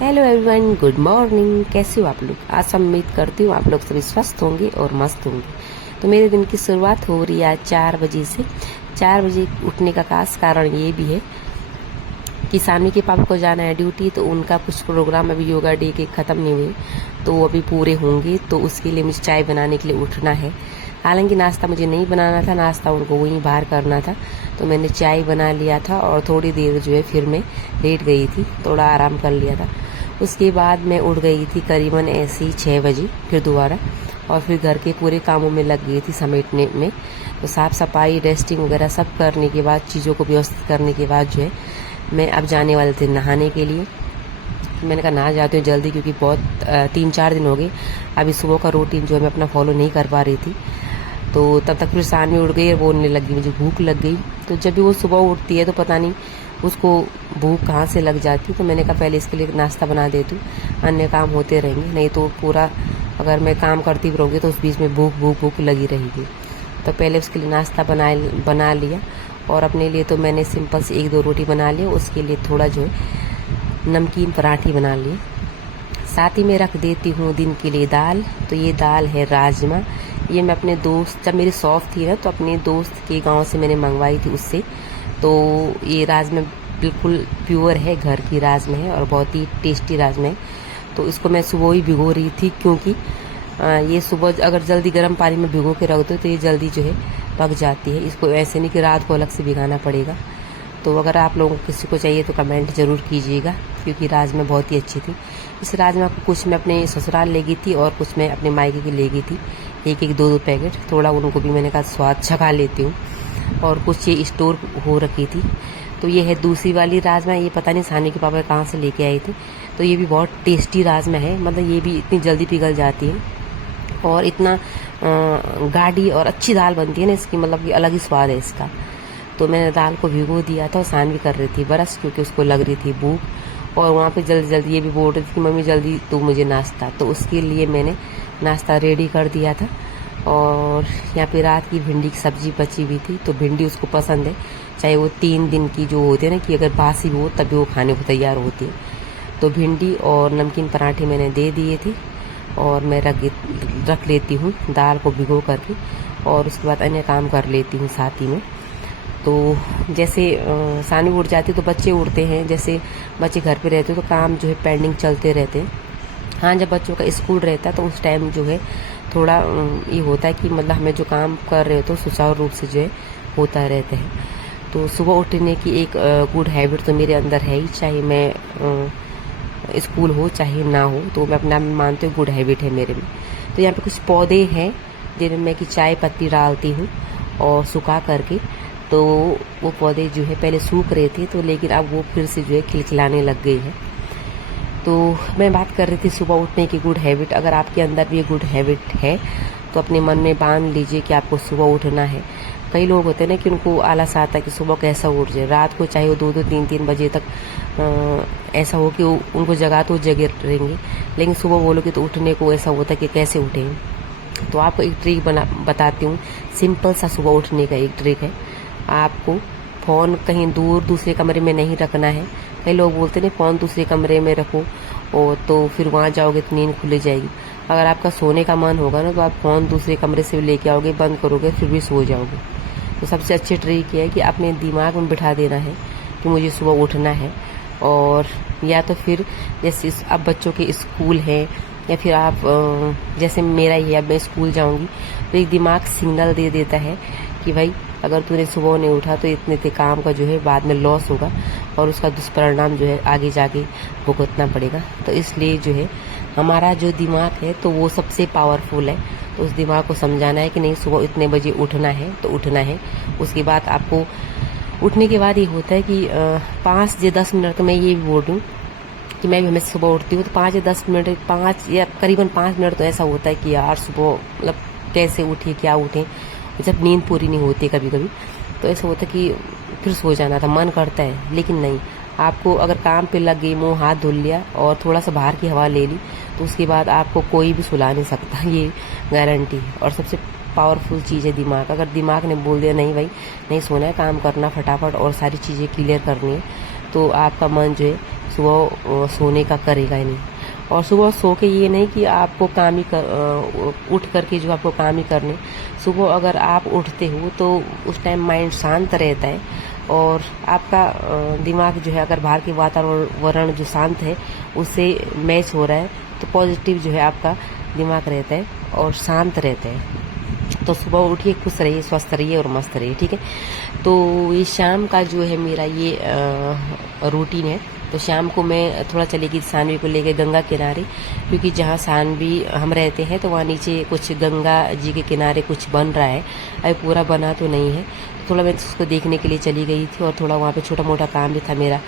Hello everyone, good morning. कैसे हो आप लोग? आज उम्मीद करती हूँ आप लोग सभी स्वस्थ होंगे और मस्त होंगे। तो मेरे दिन की शुरुआत हो रही है आज 4 बजे से। 4 बजे उठने का खास कारण ये भी है कि सानवी के पापा को जाना है ड्यूटी, तो उनका कुछ प्रोग्राम अभी योगा डे के ख़त्म नहीं हुए, तो वो अभी पूरे होंगे। तो उसके लिए मुझे चाय बनाने के लिए उठना है। हालांकि नाश्ता मुझे नहीं बनाना था, नाश्ता उनको वहीं बाहर करना था, तो मैंने चाय बना लिया था और थोड़ी देर जो है फिर मैं लेट गई थी, थोड़ा आराम कर लिया था। उसके बाद मैं उठ गई थी करीबन ऐसे ही 6 बजे फिर दोबारा, और फिर घर के पूरे कामों में लग गई थी समेटने में। तो साफ़ सफाई, डस्टिंग वगैरह सब करने के बाद, चीज़ों को व्यवस्थित करने के बाद जो है मैं अब जाने वाले थे नहाने के लिए। मैंने कहा नहा जाती हूँ जल्दी, क्योंकि बहुत 3-4 दिन हो गए अभी सुबह का रूटीन जो है मैं अपना फॉलो नहीं कर पा रही थी। तो तब तक फिर सानवी उठ गई और बोलने लगी, मुझे भूख लग गई। तो जब भी वो सुबह उठती है तो पता नहीं उसको भूख कहाँ से लग जाती। तो मैंने कहा पहले इसके लिए नाश्ता बना देती हूँ, अन्य काम होते रहेंगे, नहीं तो पूरा अगर मैं काम करती भी रहूँगी तो उस बीच में भूख भूख भूख लगी रहेगी। तो पहले उसके लिए नाश्ता बना लिया, और अपने लिए तो मैंने सिंपल से 1-2 रोटी बना लिया। उसके लिए थोड़ा जो है नमकीन पराठे बना लिए। साथ ही में रख देती हूँ दिन के लिए दाल। तो ये दाल है राजमा। ये मैं अपने दोस्त, जब मेरी शॉप थी ना, तो अपने दोस्त के गांव से मैंने मंगवाई थी उससे। तो ये राजमा बिल्कुल प्योर है, घर की राजमा है और बहुत ही टेस्टी राजमा है। तो इसको मैं सुबह ही भिगो रही थी, क्योंकि ये सुबह अगर जल्दी गर्म पानी में भिगो के रख दो तो ये जल्दी जो है पक जाती है। इसको ऐसे नहीं कि रात को अलग से भिगाना पड़ेगा। तो अगर आप लोगों को किसी को चाहिए तो कमेंट ज़रूर कीजिएगा, क्योंकि राजमा बहुत ही अच्छी थी। इस राजमा को कुछ मैं अपने ससुराल ले गई थी और कुछ मैं अपने मायके के ले गई थी, 1-2 पैकेट। थोड़ा उनको भी मैंने कहा स्वाद चखा लेती हूँ, और कुछ ये स्टोर हो रखी थी। तो ये है दूसरी वाली राजमा। ये पता नहीं सानी के पापा कहाँ से लेके आए थे। तो ये भी बहुत टेस्टी राजमा है, मतलब ये भी इतनी जल्दी पिघल जाती है और इतना गाढ़ी और अच्छी दाल बनती है ना इसकी, मतलब कि अलग ही स्वाद है इसका। तो मैंने दाल को भिगो दिया था और सानवी कर रही थी बरस, क्योंकि उसको लग रही थी भूख। और वहाँ पे जल्दी जल्दी ये भी बोल रही थी कि मम्मी जल्दी तू मुझे नाश्ता। तो उसके लिए मैंने नाश्ता रेडी कर दिया था। और यहाँ पे रात की भिंडी की सब्जी बची हुई थी, तो भिंडी उसको पसंद है, चाहे वो 3 दिन की जो होती है ना, कि अगर बासी हो तभी वो खाने को तैयार होती है। तो भिंडी और नमकीन पराठे मैंने दे दिए थे, और मैं रख लेती हूँ दाल को भिगो करके, और उसके बाद अन्य काम कर लेती हूँ साथ ही में। तो जैसे सानवी उठ जाती है तो बच्चे उठते हैं, जैसे बच्चे घर पे रहते हैं तो काम जो है पेंडिंग चलते रहते हैं। हाँ, जब बच्चों का स्कूल रहता है तो उस टाइम जो है थोड़ा ये होता है कि मतलब हमें जो काम कर रहे हो तो सुचारू रूप से जो है होता रहता है। तो सुबह उठने की एक गुड हैबिट तो मेरे अंदर है ही, चाहे मैं स्कूल हो चाहे ना हो, तो मैं अपना मानती हूँ गुड हैबिट है मेरे में। तो यहाँ पे कुछ पौधे हैं जिनमें मैं की चाय पत्ती डालती हूँ और सुखा करके। तो वो पौधे जो है पहले सूख रहे थे, तो लेकिन अब वो फिर से जो है खिलखिलाने लग गई है। तो मैं बात कर रही थी सुबह उठने की गुड हैबिट। अगर आपके अंदर भी ये गुड हैबिट है तो अपने मन में बांध लीजिए कि आपको सुबह उठना है। कई लोग होते हैं ना कि उनको आलस आता है कि सुबह कैसा उठ जाए, रात को चाहे वो 2-2, 3-3 बजे तक ऐसा हो कि उनको जगा तो जगे रहेंगे, लेकिन सुबह बोलोगे तो उठने को ऐसा होता है कि कैसे उठें। तो आपको एक ट्रिक बताती हूँ, सिंपल सा सुबह उठने का एक ट्रिक है। आपको फ़ोन कहीं दूर दूसरे कमरे में नहीं रखना है। कई लोग बोलते हैं फ़ोन दूसरे कमरे में रखो, और तो फिर वहाँ जाओगे तो नींद खुल जाएगी। अगर आपका सोने का मन होगा ना, तो आप फ़ोन दूसरे कमरे से लेके आओगे, बंद करोगे, फिर भी सो जाओगे। तो सबसे अच्छी ट्रिक ये है कि अपने दिमाग में बिठा देना है कि मुझे सुबह उठना है। और या तो फिर जैसे अब बच्चों के स्कूल है, या फिर आप जैसे मेरा ही है, अब मैं स्कूल जाऊंगी तो एक दिमाग सिग्नल दे देता है कि भाई अगर तूने सुबह नहीं उठा तो इतने ते काम का जो है बाद में लॉस होगा, और उसका दुष्परिणाम जो है आगे जाके भुगतना पड़ेगा। तो इसलिए जो है हमारा जो दिमाग है तो वो सबसे पावरफुल है। तो उस दिमाग को समझाना है कि नहीं सुबह इतने बजे उठना है तो उठना है। उसके बाद आपको उठने के बाद ये होता है कि 5 या 10 मिनट मैं ये बोल दूँ कि मैं भी हमेशा सुबह उठती हूँ तो 5 या 10 मिनट, 5 या करीबन 5 मिनट तो ऐसा होता है कि यार सुबह मतलब कैसे उठे, क्या उठें। जब नींद पूरी नहीं होती कभी कभी तो ऐसा होता है कि फिर सो जाना था, मन करता है, लेकिन नहीं। आपको अगर काम पे लग गई, मुंह हाथ धुल लिया और थोड़ा सा बाहर की हवा ले ली, तो उसके बाद आपको कोई भी सुला नहीं सकता, ये गारंटी है। और सबसे पावरफुल चीज़ है दिमाग। अगर दिमाग ने बोल दिया नहीं भाई नहीं सोना है, काम करना फटाफट और सारी चीज़ें क्लियर करनी है, तो आपका मन जो है सुबह सोने का करेगा ही नहीं। और सुबह सो के ये नहीं कि आपको काम ही उठ करके जो आपको काम ही करने, सुबह अगर आप उठते हो तो उस टाइम माइंड शांत रहता है और आपका दिमाग जो है, अगर बाहर के वातावरण जो शांत है उससे मैच हो रहा है तो पॉजिटिव जो है आपका दिमाग रहता है और शांत रहता है। तो सुबह उठिए, खुश रहिए, स्वस्थ रहिए और मस्त रहिए, ठीक है। तो ये शाम का जो है मेरा ये रूटीन है। तो शाम को मैं थोड़ा चली गई सानवी को लेके गंगा किनारे, क्योंकि जहाँ सानवी हम रहते हैं तो वहाँ नीचे कुछ गंगा जी के किनारे कुछ बन रहा है। अभी पूरा बना तो नहीं है, थोड़ा मैं उसको देखने के लिए चली गई थी और थोड़ा वहाँ पे छोटा मोटा काम भी था मेरा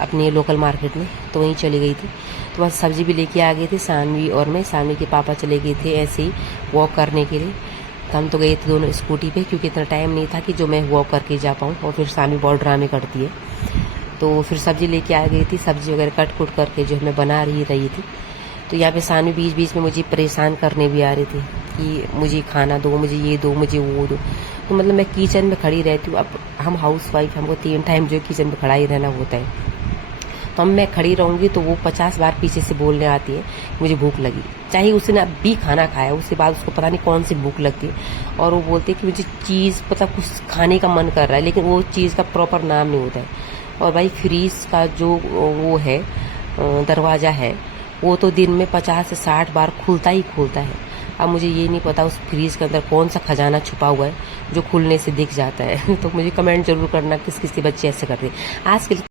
अपने लोकल मार्केट में, तो वहीं चली गई थी। तो वहाँ सब्जी भी लेके आ गई थी सानवी और मैं। सानवी के पापा चले गए थे ऐसे ही वॉक करने के लिए, तो हम तो गए थे दोनों स्कूटी पे, क्योंकि इतना टाइम नहीं था कि जो मैं वॉक करके जा पाऊँ। और फिर सानवी बहुत ड्रामे करती है, तो फिर सब्जी लेके आ गई थी। सब्जी वगैरह कट कुट करके जो मैं बना रही थी। तो यहाँ पे सानवी बीच बीच में मुझे परेशान करने भी आ रही थी कि मुझे खाना दो, मुझे ये दो, मुझे वो दो। तो मतलब मैं किचन में खड़ी रहती हूँ। अब हम हाउस वाइफ, हमको 3 टाइम जो किचन में खड़ा ही रहना होता है। तो अब मैं खड़ी रहूँगी तो वो 50 बार पीछे से बोलने आती है मुझे भूख लगी, चाहे उसने अभी खाना खाया, उसके बाद उसको पता नहीं कौन सी भूख लगती है। और वो बोलती है कि मुझे चीज़ मतलब कुछ खाने का मन कर रहा है, लेकिन वो चीज़ का प्रॉपर नाम नहीं होता है। और भाई फ्रीज का जो वो है दरवाज़ा है, वो तो दिन में 50 से 60 बार खुलता ही खुलता है। अब मुझे ये नहीं पता उस फ्रीज के अंदर कौन सा खजाना छुपा हुआ है जो खुलने से दिख जाता है। तो मुझे कमेंट जरूर करना किस किस के बच्चे ऐसे करते हैं। आज के